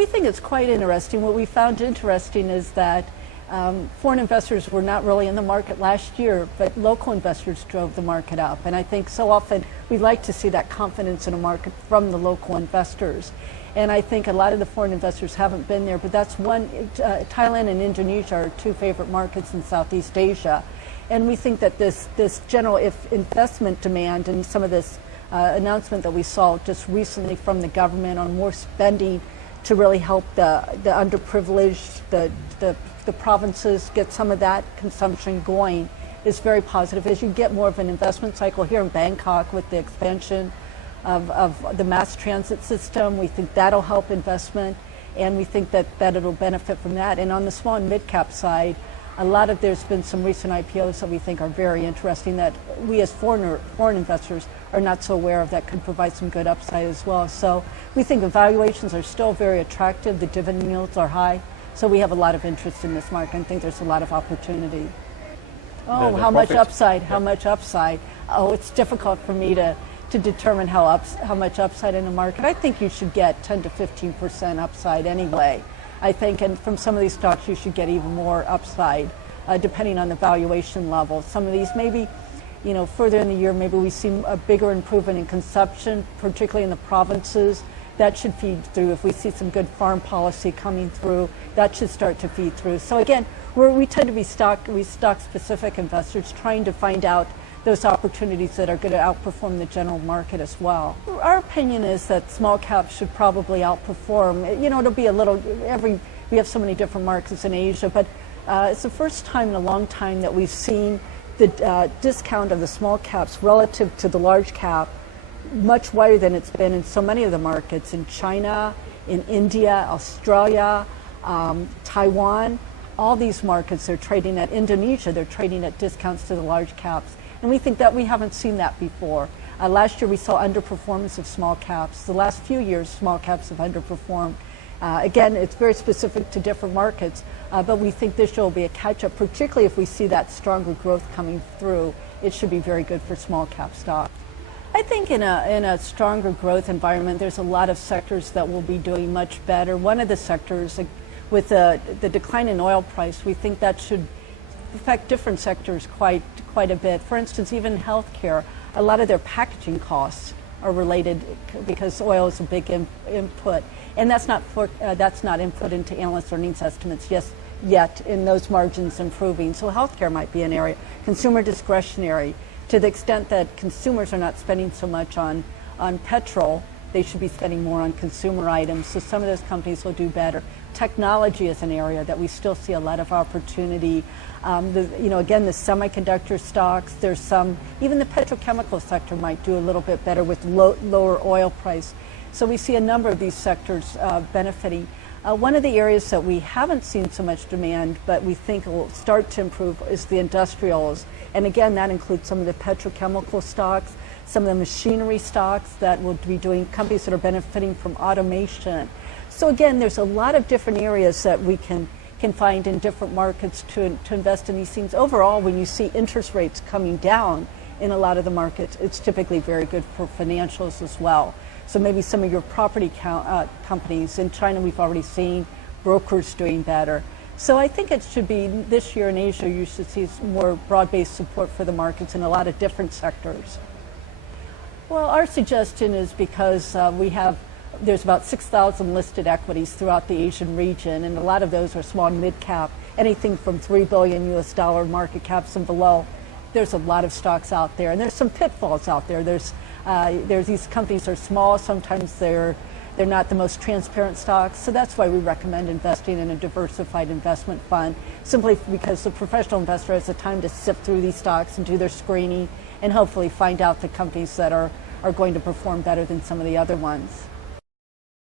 We think it's quite interesting. What we found interesting is that foreign investors were not really in the market last year, but local investors drove the market up. And I think so often we like to see that confidence in a market from the local investors. And I think a lot of the foreign investors haven't been there, but that's one. Thailand and Indonesia are two favorite markets in Southeast Asia. And we think that this general investment demand and some of this announcement that we saw just recently from the government on more spending to really help the underprivileged, the provinces get some of that consumption going is very positive. As you get more of an investment cycle here in Bangkok with the expansion of the mass transit system, we think that'll help investment, and we think that it'll benefit from that. And on the small and mid-cap side, there's been some recent IPOs that we think are very interesting that we as foreign investors are not so aware of that could provide some good upside as well. So we think the valuations are still very attractive, the dividend yields are high, so we have a lot of interest in this market and think there's a lot of opportunity. Oh, how much upside, how much upside? Oh, it's difficult for me to determine how much upside in the market. I think you should get 10 to 15% upside anyway. I think, and from some of these stocks, you should get even more upside, depending on the valuation level. Some of these maybe, further in the year, maybe we see a bigger improvement in consumption, particularly in the provinces. That should feed through. If we see some good farm policy coming through, that should start to feed through. So again, we tend to be stock-specific investors trying to find out those opportunities that are going to outperform the general market as well. Our opinion is that small caps should probably outperform. It'll be we have so many different markets in Asia, but it's the first time in a long time that we've seen the discount of the small caps relative to the large cap much wider than it's been in so many of the markets in China, in India, Australia, Taiwan. All these markets are trading at Indonesia, they're trading at discounts to the large caps. And we think that we haven't seen that before. Last year we saw underperformance of small caps. The last few years small caps have underperformed. Again, it's very specific to different markets, but we think this year will be a catch-up, particularly if we see that stronger growth coming through. It should be very good for small cap stocks. I think in a stronger growth environment, there's a lot of sectors that will be doing much better. One of the sectors, with the decline in oil price, we think that should affect different sectors quite a bit. For instance, even healthcare, a lot of their packaging costs are related because oil is a big input, and that's not input into analyst earnings estimates yet in those margins improving. So healthcare might be an area. Consumer discretionary, to the extent that consumers are not spending so much on petrol, they should be spending more on consumer items. So some of those companies will do better. Technology is an area that we still see a lot of opportunity. Again, the semiconductor stocks, there's some, even the petrochemical sector might do a little bit better with lower oil price. So we see a number of these sectors benefiting. One of the areas that we haven't seen so much demand, but we think will start to improve, is the industrials. And again, that includes some of the petrochemical stocks, some of the machinery stocks that will be doing, companies that are benefiting from automation. So again, there's a lot of different areas that we can find in different markets to invest in these things. Overall, when you see interest rates coming down in a lot of the markets, it's typically very good for financials as well. So maybe some of your property companies in China, we've already seen brokers doing better. So I think it should be this year in Asia, you should see more broad-based support for the markets in a lot of different sectors. Well, our suggestion is because there's about 6,000 listed equities throughout the Asian region, and a lot of those are small and mid-cap, anything from $3 billion US market caps and below. There's a lot of stocks out there, and there's some pitfalls out there. There's these companies are small, sometimes they're not the most transparent stocks, so that's why we recommend investing in a diversified investment fund, simply because the professional investor has the time to sift through these stocks and do their screening and hopefully find out the companies that are going to perform better than some of the other ones.